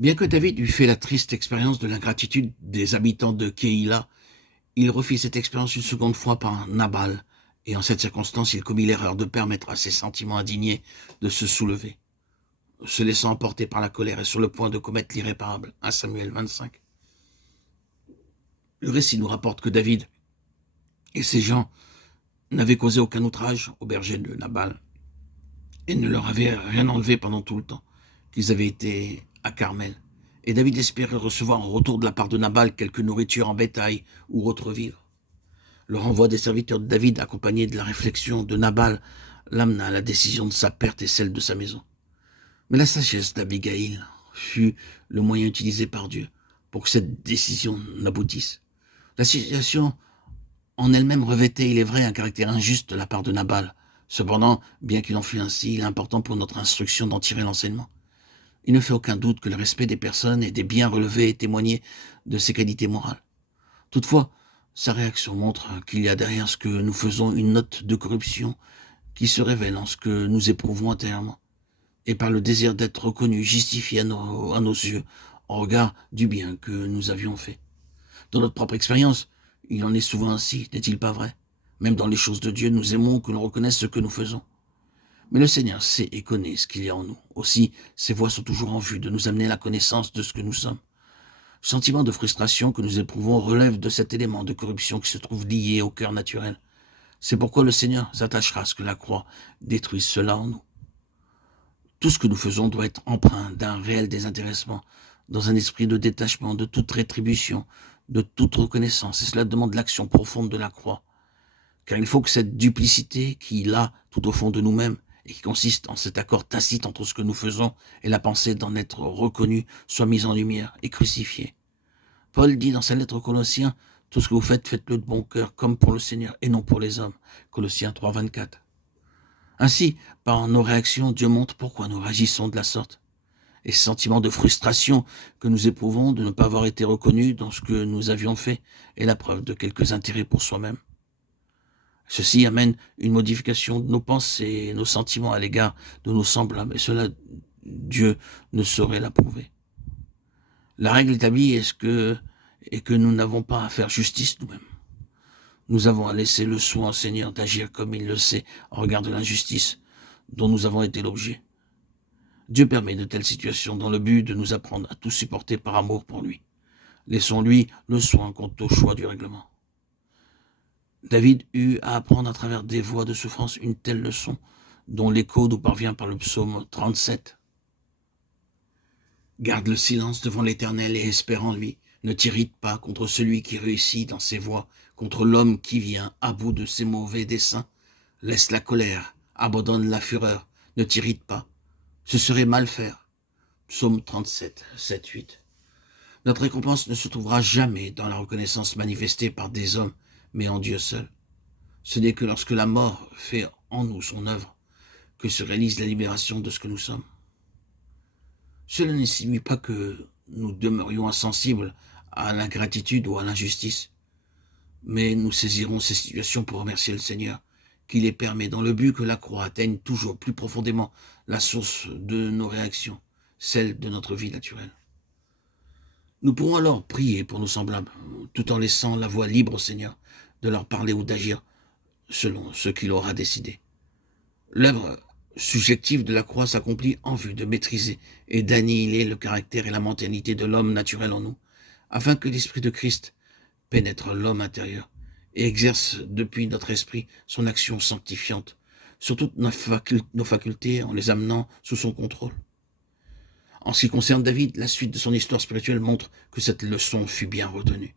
Bien que David eût fait la triste expérience de l'ingratitude des habitants de Keïla, il refit cette expérience une seconde fois par Nabal, et en cette circonstance il commit l'erreur de permettre à ses sentiments indignés de se soulever, se laissant emporter par la colère et sur le point de commettre l'irréparable. 1 Samuel 25. Le récit nous rapporte que David et ses gens n'avaient causé aucun outrage aux bergers de Nabal et ne leur avaient rien enlevé pendant tout le temps qu'ils avaient été à Carmel. Et David espérait recevoir en retour de la part de Nabal quelque nourriture en bétail ou autre vivre. Le renvoi des serviteurs de David, accompagné de la réflexion de Nabal, l'amena à la décision de sa perte et celle de sa maison. Mais la sagesse d'Abigail fut le moyen utilisé par Dieu pour que cette décision n'aboutisse. La situation en elle-même revêtait, il est vrai, un caractère injuste de la part de Nabal. Cependant, bien qu'il en fût ainsi, il est important pour notre instruction d'en tirer l'enseignement. Il ne fait aucun doute que le respect des personnes et des biens relevés est témoigné de ses qualités morales. Toutefois, sa réaction montre qu'il y a derrière ce que nous faisons une note de corruption qui se révèle en ce que nous éprouvons intérieurement, et par le désir d'être reconnu, justifié à nos yeux, en regard du bien que nous avions fait. Dans notre propre expérience, il en est souvent ainsi, n'est-il pas vrai? Même dans les choses de Dieu, nous aimons que l'on reconnaisse ce que nous faisons. Mais le Seigneur sait et connaît ce qu'il y a en nous. Aussi, ses voies sont toujours en vue de nous amener à la connaissance de ce que nous sommes. Le sentiment de frustration que nous éprouvons relève de cet élément de corruption qui se trouve lié au cœur naturel. C'est pourquoi le Seigneur s'attachera à ce que la croix détruise cela en nous. Tout ce que nous faisons doit être empreint d'un réel désintéressement, dans un esprit de détachement de toute rétribution, de toute reconnaissance. Et cela demande l'action profonde de la croix. Car il faut que cette duplicité qui est là, tout au fond de nous-mêmes, et qui consiste en cet accord tacite entre ce que nous faisons et la pensée d'en être reconnu, soit mise en lumière et crucifiée. Paul dit dans sa lettre aux Colossiens, « Tout ce que vous faites, faites-le de bon cœur, comme pour le Seigneur, et non pour les hommes. » Colossiens 3, 24. Ainsi, par nos réactions, Dieu montre pourquoi nous réagissons de la sorte. Et ce sentiment de frustration que nous éprouvons de ne pas avoir été reconnus dans ce que nous avions fait est la preuve de quelques intérêts pour soi-même. Ceci amène une modification de nos pensées et nos sentiments à l'égard de nos semblables, et cela, Dieu ne saurait l'approuver. La règle établie est que nous n'avons pas à faire justice nous-mêmes. Nous avons à laisser le soin au Seigneur d'agir comme il le sait en regard de l'injustice dont nous avons été l'objet. Dieu permet de telles situations dans le but de nous apprendre à tout supporter par amour pour lui. Laissons-lui le soin quant au choix du règlement. David eut à apprendre à travers des voies de souffrance une telle leçon dont l'écho nous parvient par le psaume 37. Garde le silence devant l'Éternel et espère en lui. Ne t'irrite pas contre celui qui réussit dans ses voies, contre l'homme qui vient à bout de ses mauvais desseins. Laisse la colère, abandonne la fureur, ne t'irrite pas. Ce serait mal faire. Psaume 37, 7, 8. Notre récompense ne se trouvera jamais dans la reconnaissance manifestée par des hommes, mais en Dieu seul. Ce n'est que lorsque la mort fait en nous son œuvre que se réalise la libération de ce que nous sommes. Cela ne signifie pas que nous demeurions insensibles à l'ingratitude ou à l'injustice, mais nous saisirons ces situations pour remercier le Seigneur, qui les permet dans le but que la croix atteigne toujours plus profondément la source de nos réactions, celle de notre vie naturelle. Nous pourrons alors prier pour nos semblables, tout en laissant la voie libre au Seigneur de leur parler ou d'agir selon ce qu'il aura décidé. L'œuvre subjective de la croix s'accomplit en vue de maîtriser et d'annihiler le caractère et la mentalité de l'homme naturel en nous, afin que l'Esprit de Christ pénètre l'homme intérieur et exerce depuis notre esprit son action sanctifiante sur toutes nos facultés en les amenant sous son contrôle. En ce qui concerne David, la suite de son histoire spirituelle montre que cette leçon fut bien retenue.